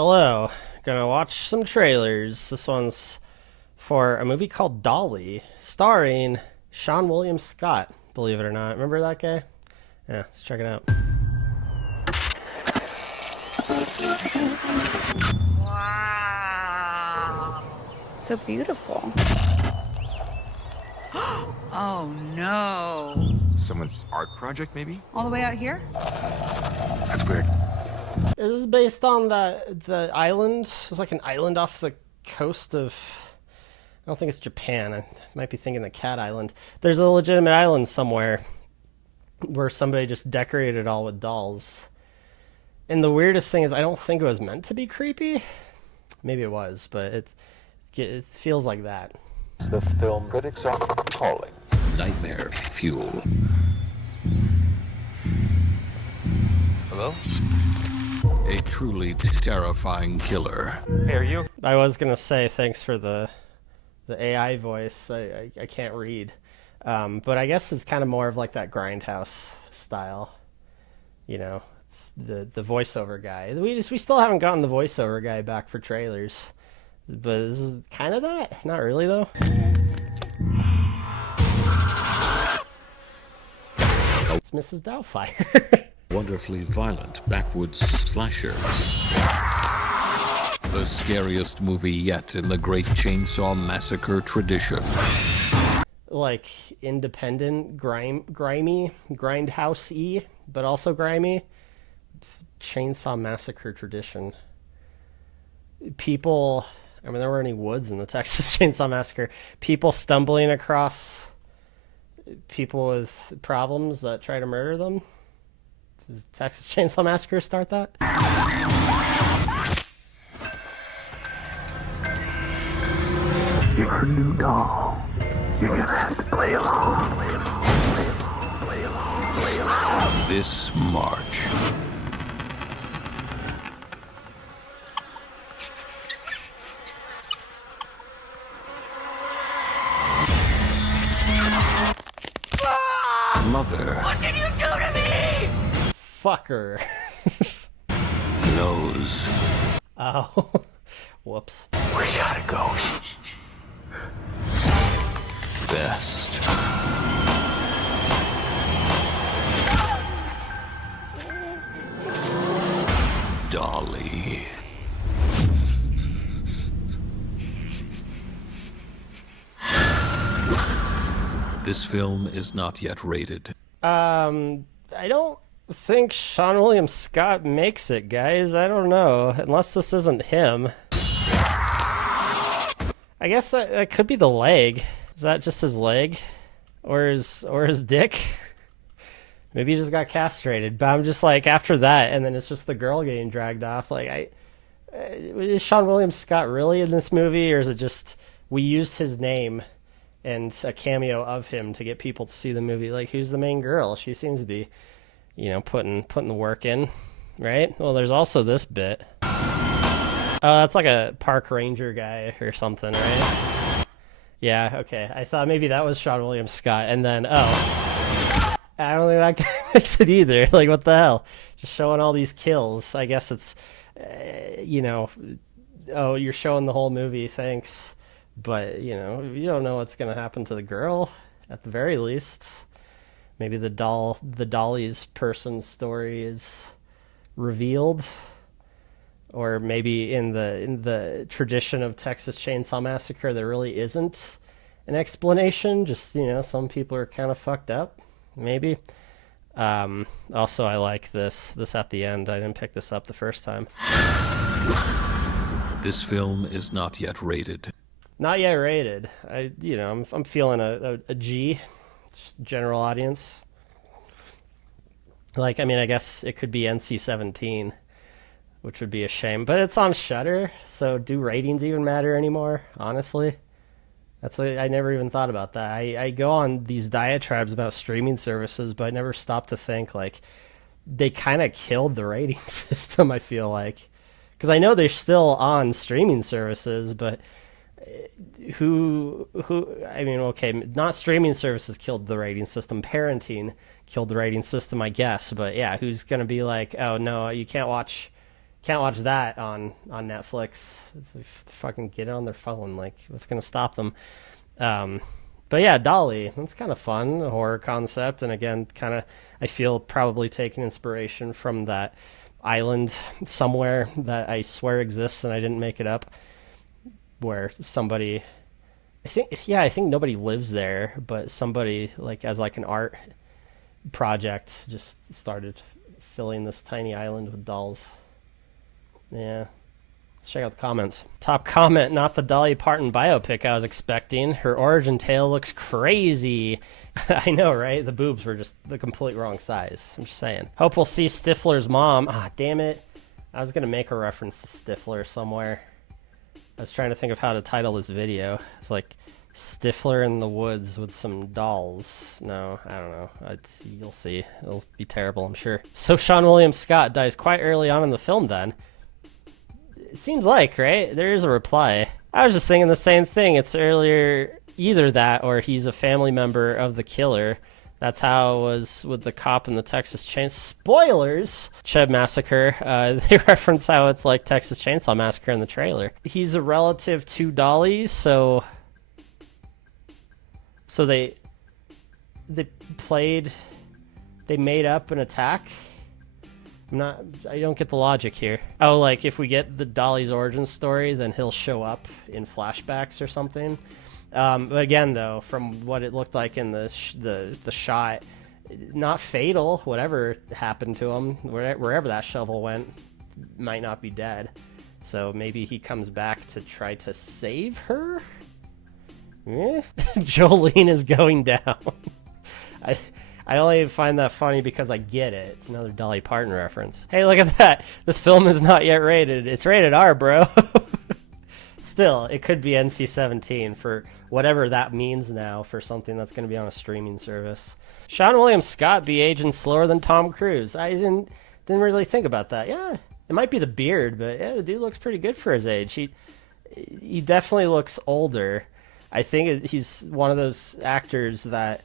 Hello, gonna watch some trailers. This one's for a movie called Dolly, starring Sean William Scott, believe it or not. Remember that guy? Yeah, let's check it out. Wow. So beautiful. Oh no. Someone's art project, maybe? All the way out here? That's weird. Is this based on the island? It's like an island off the coast of... I don't think it's Japan. I might be thinking the Cat Island. There's a legitimate island somewhere where somebody just decorated it all with dolls. And the weirdest thing is I don't think it was meant to be creepy. Maybe it was, but it feels like that. The film critics are calling nightmare fuel. Hello? A truly terrifying killer. Hey, are you? I was going to say thanks for the AI voice. I can't read. But I guess it's kind of more of like that Grindhouse style. You know, it's the voiceover guy. We still haven't gotten the voiceover guy back for trailers. But this is kind of that. Not really, though. It's Mrs. Doubtfire. Wonderfully violent backwoods slasher. The scariest movie yet in the Great Chainsaw Massacre tradition. Like independent, grimy, grindhouse-y, but also grimy. Chainsaw Massacre tradition. People... I mean, there weren't any woods in the Texas Chainsaw Massacre. People stumbling across people with problems that try to murder them. Does Texas Chainsaw Massacre start that? You're a new doll. You're gonna have to play along. This March. Mother. What did you do to me? Fucker. Knows. Oh. Whoops. We gotta go. Best. Dolly. This film is not yet rated. I don't think Sean William Scott makes it, guys. I don't know. Unless this isn't him. I guess that could be the leg. Is that just his leg? Or his dick? Maybe he just got castrated. But I'm just like, after that, and then it's just the girl getting dragged off. Like, is Sean William Scott really in this movie? Or is it just we used his name and a cameo of him to get people to see the movie? Like, who's the main girl? She seems to be, you know, putting the work in, right? Well, there's also this bit. Oh, that's like a park ranger guy or something, right? Yeah, okay. I thought maybe that was Sean William Scott, and then, I don't think that guy makes it either. Like, what the hell? Just showing all these kills. I guess it's, you know, oh, you're showing the whole movie, thanks. But, you know, you don't know what's going to happen to the girl, at the very least. Maybe the Dolly's person story is revealed. Or maybe in the tradition of Texas Chainsaw Massacre, there really isn't an explanation. Just, you know, some people are kind of fucked up. Maybe. Also, I like this at the end. I didn't pick this up the first time. This film is not yet rated. Not yet rated. I'm feeling a G, general audience. Like, I mean, I guess it could be NC-17, which would be a shame. But it's on Shudder, so do ratings even matter anymore? Honestly, I never even thought about that. I go on these diatribes about streaming services, but I never stop to think like they kind of killed the rating system. I feel like, because I know they're still on streaming services, but who I mean, okay, not streaming services killed the rating system, parenting killed the rating system, I guess. But yeah, who's gonna be like, oh no, you can't watch Can't watch that on Netflix. It's like, fucking get it on their phone. Like, what's gonna stop them? But yeah, Dolly. That's kind of fun, a horror concept, and again, kind of I feel probably taking inspiration from that island somewhere that I swear exists and I didn't make it up, where somebody, I think nobody lives there, but somebody like as like an art project just started filling this tiny island with dolls. Yeah. Let's check out the comments. Top comment, not the Dolly Parton biopic I was expecting. Her origin tale looks crazy. I know, right? The boobs were just the complete wrong size. I'm just saying. Hope we'll see Stifler's mom. Ah, damn it. I was going to make a reference to Stifler somewhere. I was trying to think of how to title this video. It's like Stifler in the woods with some dolls. No, I don't know. You'll see. It'll be terrible, I'm sure. So Sean William Scott dies quite early on in the film then. It seems like, right? There is a reply. I was just thinking the same thing. It's either that or he's a family member of the killer. That's how it was with the cop in the Texas Chainsaw. Spoilers! Cheb Massacre. They reference how it's like Texas Chainsaw Massacre in the trailer. He's a relative to Dolly, so they made up an attack. I don't get the logic here. Oh, like if we get the Dolly's origin story, then he'll show up in flashbacks or something. But again, though, from what it looked like in the shot, not fatal. Whatever happened to him, wherever that shovel went, might not be dead. So maybe he comes back to try to save her. Jolene is going down. I only find that funny because I get it. It's another Dolly Parton reference. Hey, look at that. This film is not yet rated. It's rated R, bro. Still, it could be NC-17 for whatever that means now for something that's going to be on a streaming service. Sean William Scott be aging slower than Tom Cruise. I didn't really think about that. Yeah, it might be the beard, but yeah, the dude looks pretty good for his age. He definitely looks older. I think he's one of those actors that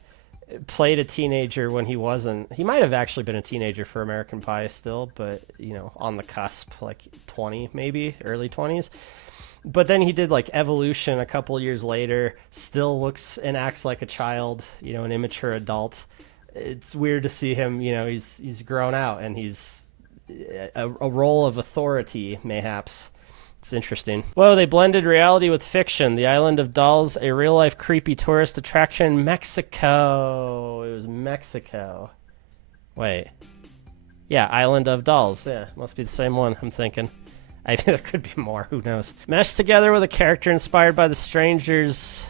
played a teenager when he wasn't. He might have actually been a teenager for American Pie still, but, on the cusp, like 20 maybe, early 20s. But then he did like Evolution a couple years later, still looks and acts like a child, an immature adult. It's weird to see him, he's grown out and he's a role of authority, mayhaps. It's interesting. Whoa, they blended reality with fiction. The Island of Dolls, a real-life creepy tourist attraction in Mexico. It was Mexico. Wait. Yeah, Island of Dolls. Yeah, must be the same one, I'm thinking. There could be more, who knows. Meshed together with a character inspired by the Strangers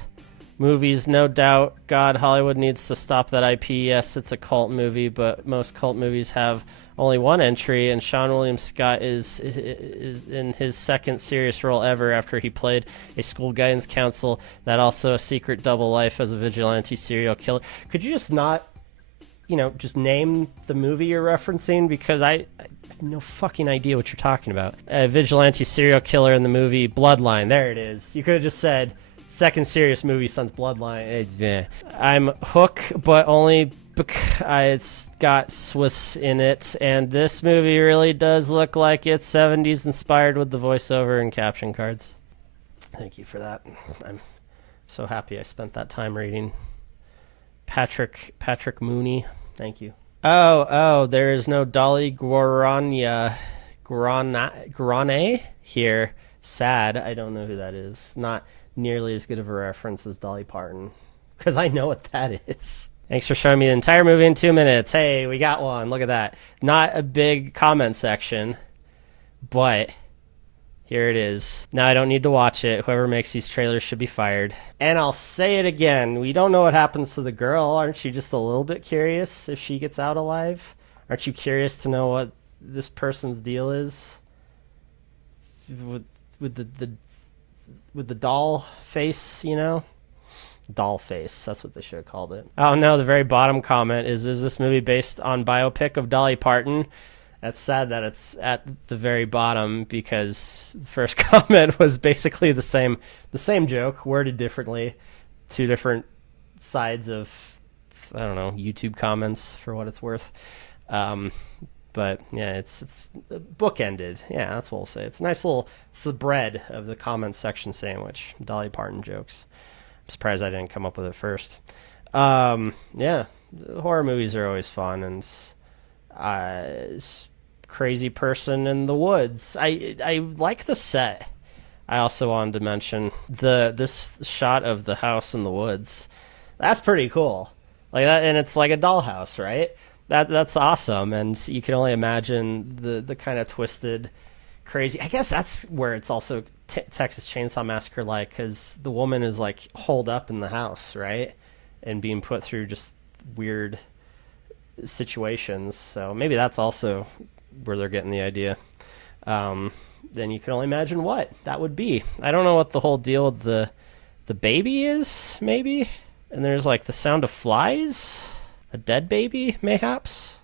movies, no doubt. God, Hollywood needs to stop that IP. Yes, it's a cult movie, but most cult movies have only one entry, and Sean William Scott is in his second serious role ever after he played a school guidance counselor that also a secret double life as a vigilante serial killer. Could you just not, just name the movie you're referencing? Because I have no fucking idea what you're talking about. A vigilante serial killer in the movie Bloodline. There it is. You could have just said second serious movie since Bloodline. I'm Hook, but only because it's got Swiss in it, and this movie really does look like it's 70s inspired with the voiceover and caption cards. Thank you for that. I'm so happy I spent that time reading. Patrick Mooney, thank you. Oh, there is no Dolly Guarana here. Sad. I don't know who that is. Not nearly as good of a reference as Dolly Parton, because I know what that is. Thanks for showing me the entire movie in 2 minutes. Hey, we got one. Look at that. Not a big comment section, but here it is. Now I don't need to watch it. Whoever makes these trailers should be fired. And I'll say it again. We don't know what happens to the girl. Aren't you just a little bit curious if she gets out alive? Aren't you curious to know what this person's deal is? With the doll face, Doll face. That's what they should have called it. Oh no, the very bottom comment is this movie based on biopic of Dolly Parton? That's sad that it's at the very bottom, because the first comment was basically the same joke, worded differently. Two different sides of, I don't know, YouTube comments for what it's worth. But yeah, it's bookended. Yeah, that's what we'll say. It's a nice little. It's the bread of the comment section sandwich. Dolly Parton jokes. I'm surprised I didn't come up with it first. Yeah, horror movies are always fun, and crazy person in the woods. I like the set. I also wanted to mention this shot of the house in the woods. That's pretty cool. Like that, and it's like a dollhouse, right? That's awesome, and you can only imagine the kind of twisted, crazy. I guess that's where it's also Texas Chainsaw Massacre like, because the woman is like holed up in the house, right, and being put through just weird situations. So maybe that's also where they're getting the idea. Then you can only imagine what that would be. I don't know what the whole deal with the baby is, maybe, and there's like the sound of flies. A dead baby, mayhaps?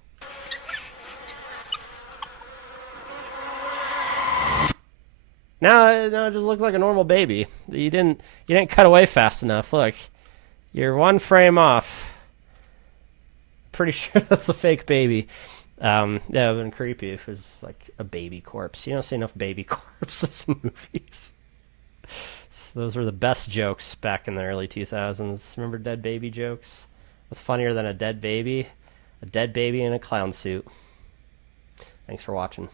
No, it just looks like a normal baby. You didn't cut away fast enough. Look, you're one frame off. Pretty sure that's a fake baby. Yeah, it would have been creepy if it was like a baby corpse. You don't see enough baby corpses in movies. So those were the best jokes back in the early 2000s. Remember dead baby jokes? What's funnier than a dead baby? A dead baby in a clown suit. Thanks for watching.